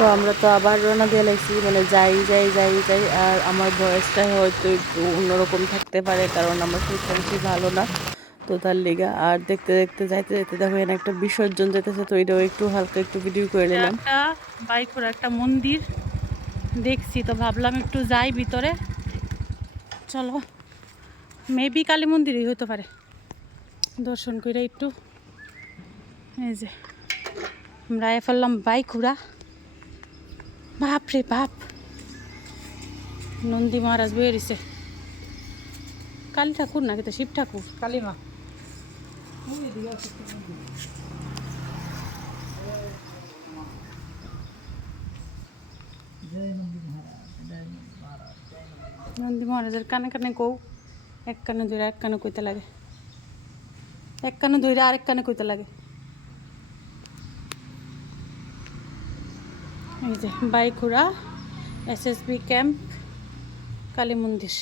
তো আমরা তো আবার রওনা দিয়ে লাগছি, মানে যাই যাই যাই যাই। আর আমার ভয়েসটা হয়তো একটু অন্যরকম থাকতে পারে, কারণ আমার শরীরটা বেশি ভালো না, তো তার লেগা। আর দেখতে দেখতে যাইতে যাইতে দেখো এখানে একটা বিসর্জন যেতেছে, তো এটাও একটু হালকা একটু ভিডিও করে নিলাম। একটা বাইকুর একটা মন্দির দেখছি, তো ভাবলাম একটু যাই ভিতরে। চলো, মেবি কালী মন্দিরই হতে পারে, দর্শন করে একটু। এই যে আমরা ফেললাম বাইকুড়া। বাপ রে বাপ, নন্দী মহারাজ বয়ে রয়েছে। কালী ঠাকুর নাকি তো শিব ঠাকুর? কালিমা নন্দী মহারাজের কানে কানে কৌ, এক কানে ধরে এক কানে কইতে লাগে, এক কানে ধরে আরেক কানে কইতে লাগে। এই যে বাইকুড়া SSB ক্যাম্প কালী মন্দির।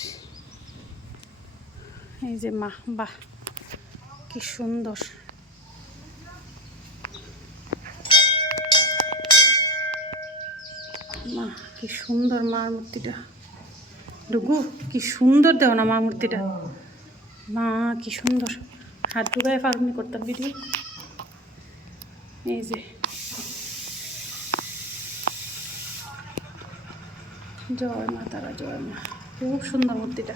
এই যে মা, বাহ কি সুন্দর। মা কি সুন্দর মার মূর্তিটা, ডুগু কি সুন্দর দেও না মা মূর্তিটা। মা কি সুন্দর, হাত ঢুকায় ফার্মি করতাম ভিডিও। এই যে জয় মা তারা, জয় মা, খুব সুন্দর মূর্তিটা।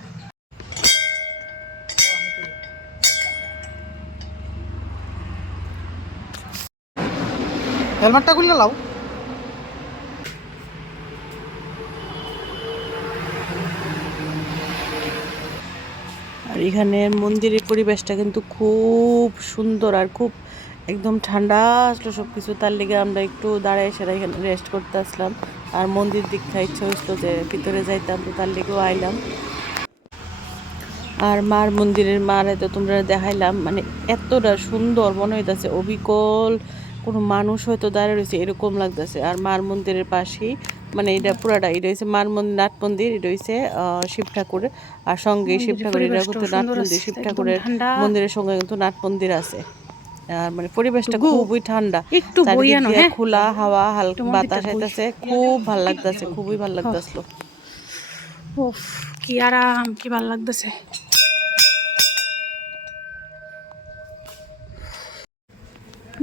হেলমেটটা খুলে লাও। আর এখানের মন্দিরের পরিবেশটা কিন্তু খুব সুন্দর আর খুব একদম ঠান্ডা আসলো সব কিছু। তার লেগে আমরা একটু দাঁড়ায় সেরা এখানে রেস্ট করতে আসলাম। আর মন্দির দেখা ইচ্ছা হইতো যে ভিতরে যাইতাম, তো তার লেগেও আইলাম। আর মার মন্দিরের মারে তো তোমরা দেখাইলাম, মানে এতটা সুন্দর মনে হইতেছে, অবিকল কোনো মানুষ হয়তো দাঁড়িয়ে রয়েছে এরকম লাগতেছে। আর মার মন্দিরের পাশেই, মানে এটা পুরাটা এটা হচ্ছে মার মন্দির, নাট মন্দির, এটা হচ্ছে শিব ঠাকুর। আর সঙ্গে শিব ঠাকুর, এটা কিন্তু নাট মন্দির, শিব ঠাকুরের মন্দিরের সঙ্গে কিন্তু নাট মন্দির আছে। আর মানে পরিবেশটা খুবই ঠান্ডা, একটু চারিদিক বইয়ানো, দিয়ে হ্যাঁ খোলা হাওয়া, হালকা বাতাস আইতেছে, খুব ভাল লাগতেছে, খুবই ভাল লাগতেছিল। ওফ কি আরাম, কি ভালো লাগতেছে।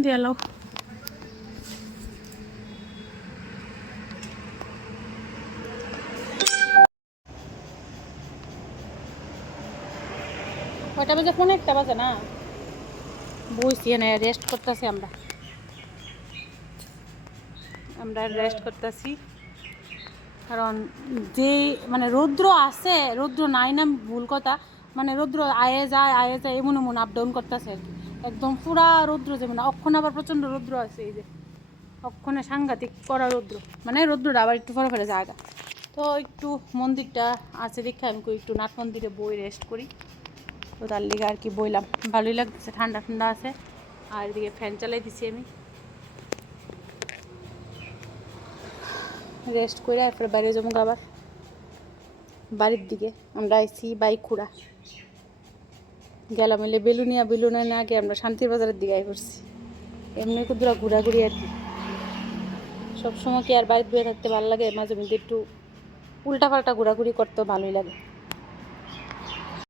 দিয়ালো কয়টা বাজে? ফোন একটা বাজে না, বইছি না, রেস্ট করতেছি আমরা রেস্ট করতেছি। কারণ যে মানে রৌদ্র আছে, রৌদ্র নাই না ভুল কথা, মানে রৌদ্র আয়ে যায় এমন এমন আপ ডাউন করতেছে আর কি। একদম পুরা রৌদ্র, যেমন অক্ষণ আবার প্রচণ্ড রৌদ্র আছে। এই যে অক্ষণে সাংঘাতিক করা রৌদ্র, মানে রৌদ্রটা আবার একটু ফরে ফরে জায়গা। তো একটু মন্দিরটা আছে দেখে আমি একটু নাট মন্দিরে বই রেস্ট করি, তো তার লিগে আর কি বইলাম। ভালোই লাগতেছে, ঠান্ডা ঠান্ডা আছে। আর এদিকে ফ্যান চালাই দিছি আমি, রেস্ট করে এরপরে বাইরে যাবো আবার বাড়ির দিকে। আমরা আইছি বাইকুড়া, গেলাম এলে বেলুনে না গিয়ে আমরা শান্তির বাজারের দিকে আই করছি। এমনি কুদুরা ঘোরাঘুরি আর কি। সবসময় কি আর বাড়িতে বয়ে থাকতে ভালো লাগে, মাঝে মধ্যে একটু উল্টাপাল্টা ঘোরাঘুরি করতেও ভালোই লাগে।